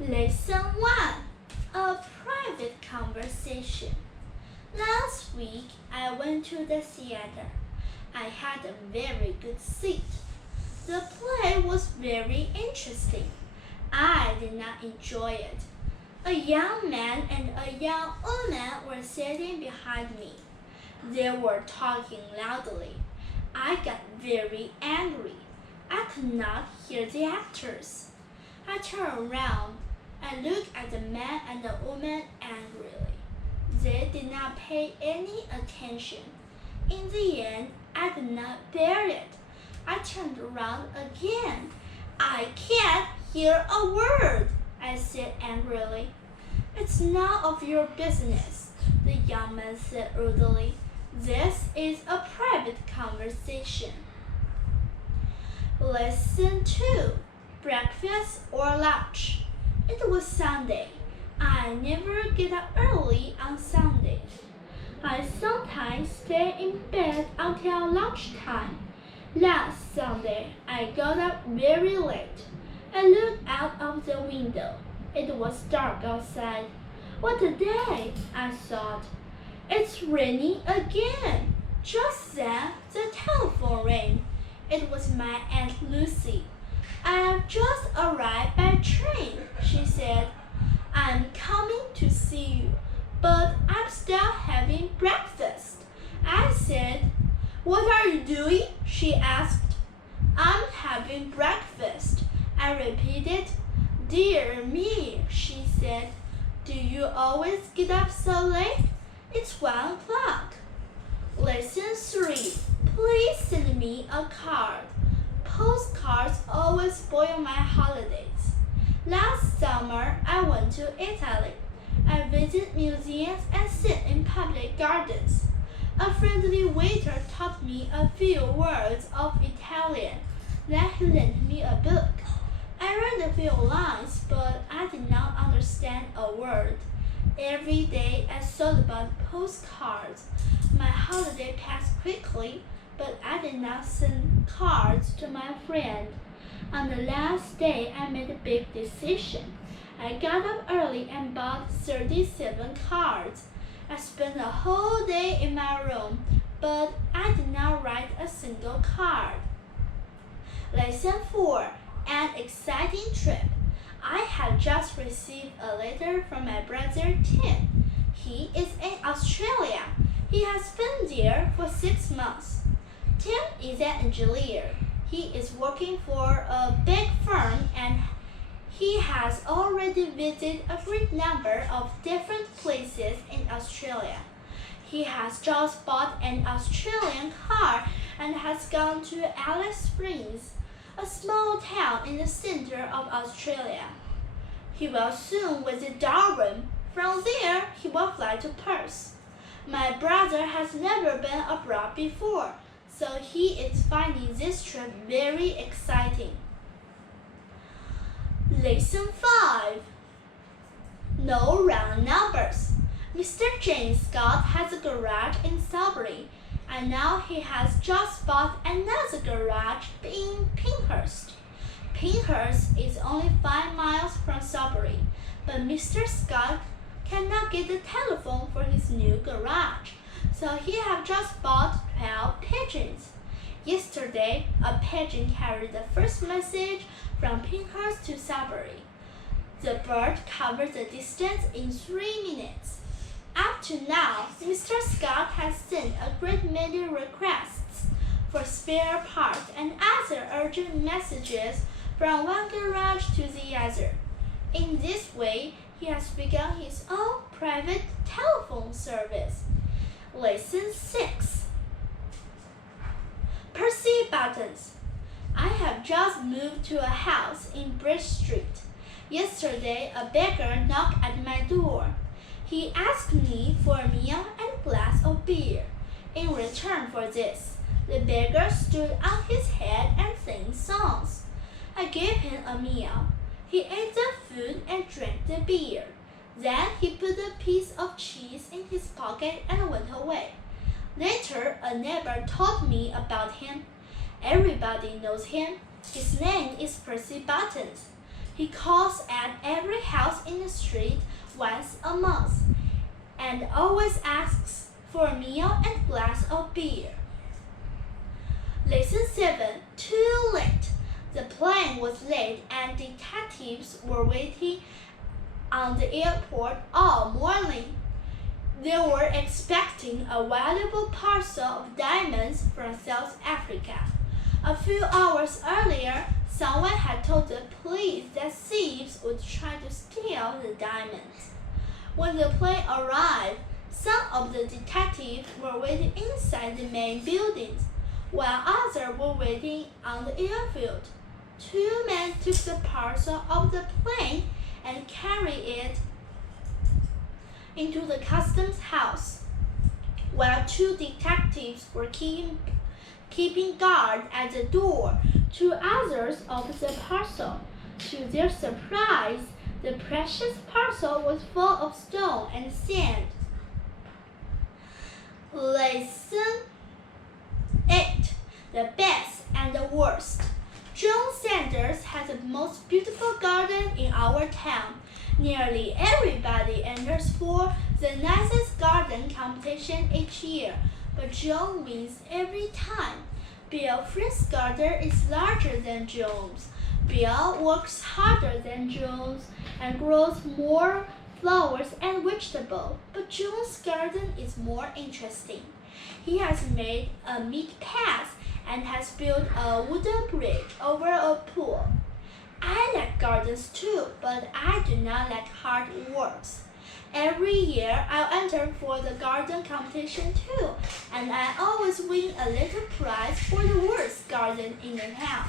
Lesson 1. A private conversation. Last week, I went to the theater. I had a very good seat. The play was very interesting. I did not enjoy it. A young man and a young woman were sitting behind me. They were talking loudly. I got very angry. I could not hear the actors. I turned around. I looked at the man and the woman angrily. They did not pay any attention. In the end, I could not bear it. I turned around again. I can't hear a word, I said angrily. It's none of your business, the young man said rudely. This is a private conversation. Lesson 2. Breakfast or lunch. It was Sunday. I never get up early on Sundays. I sometimes stay in bed until lunchtime. Last Sunday, I got up very late. I looked out of the window. It was dark outside. What a day, I thought. It's raining again. Just then, the telephone rang. It was my Aunt Lucy. I have just arrived by train, she said. I'm coming to see you, but I'm still having breakfast. I said. What are you doing? She asked. I'm having breakfast, I repeated. Dear me, she said. Do you always get up so late? It's 1 o'clock. Lesson 3. Please send me a card. Postcards always spoil my holidays. Last summer, I went to Italy. I visited museums and sit in public gardens. A friendly waiter taught me a few words of Italian. Then he lent me a book. I read a few lines, but I did not understand a word. Every day I thought about postcards. My holiday passed quickly, but I did not send cards to my friend. On the last day, I made a big decision. I got up early and bought 37 cards. I spent the whole day in my room, but I did not write a single card. Lesson 4. An exciting trip. I had just received a letter from my brother Tim. He is in Australia. He has been there for 6 months. Tim is an engineer. He is working for a big firm and he has already visited a great number of different places in Australia. He has just bought an Australian car and has gone to Alice Springs, a small town in the center of Australia. He will soon visit Darwin. From there, he will fly to Perth. My brother has never been abroad before, so he is finding this trip very exciting. Lesson 5. No round numbers. Mr. James Scott has a garage in Sudbury, and now he has just bought another garage in Pinehurst. Pinehurst is only 5 miles from Sudbury, but Mr. Scott cannot get a telephone for his new garage, so he has just bought 12 pigeons. Yesterday, a pigeon carried the first message from Pinehurst to Sudbury. The bird covered the distance in 3 minutes. Up to now, Mr. Scott has sent a great many requests for spare parts and other urgent messages from one garage to the other. In this way, he has begun his own private telephone service. Lesson 6. Percy buttons. I have just moved to a house in Bridge Street. Yesterday, a beggar knocked at my door. He asked me for a meal and a glass of beer. In return for this, the beggar stood on his head and sang songs. I gave him a meal. He ate the food and drank the beer. Then he put a piece of cheese in his pocket and went away. Later, a neighbor told me about him. Everybody knows him. His name is Percy Buttons. He calls at every house in the street once a month and always asks for a meal and a glass of beer. Lesson 7. Too late. The plane was late and detectives were waiting on the airport all morning. They were expecting a valuable parcel of diamonds from South Africa. A few hours earlier, someone had told the police that thieves would try to steal the diamonds. When the plane arrived, some of the detectives were waiting inside the main buildings, while others were waiting on the airfield. Two men took the parcel of the plane and carried it into the customs house, while two detectives were keeping guard at the door. Two others opened the parcel. To their surprise, the precious parcel was full of stone and sand. Lesson 8. The best and the worst. John Sanders has the most beautiful garden in our town. Nearly everybody enters for the nicest garden competition each year, but John wins every time. Bill Frick's garden is larger than John's. Bill works harder than John's and grows more flowers and vegetables, but John's garden is more interesting. He has made a meat path and has built a wooden bridge over a pool. I like gardens too, but I do not like hard works. Every year I'll enter for the garden competition too, and I always win a little prize for the worst garden in the town.